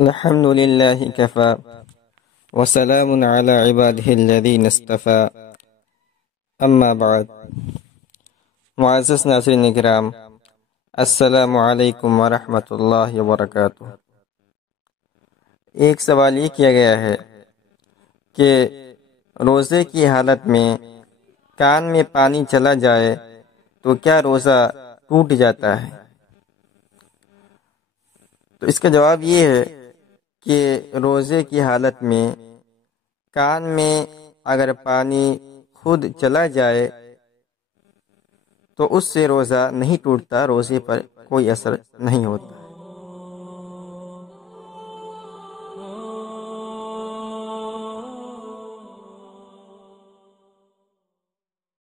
الحمد لله كفى وسلام على عباده الذين اصطفى اما بعد۔ معزز ناظرین کرام، السلام علیکم ورحمۃ اللہ وبرکاتہ۔ ایک سوال یہ کیا گیا ہے کہ روزے کی حالت میں کان میں پانی چلا جائے تو کیا روزہ ٹوٹ جاتا ہے؟ تو اس کا جواب یہ ہے کہ روزے کی حالت میں کان میں اگر پانی خود چلا جائے تو اس سے روزہ نہیں ٹوٹتا، روزے پر کوئی اثر نہیں ہوتا۔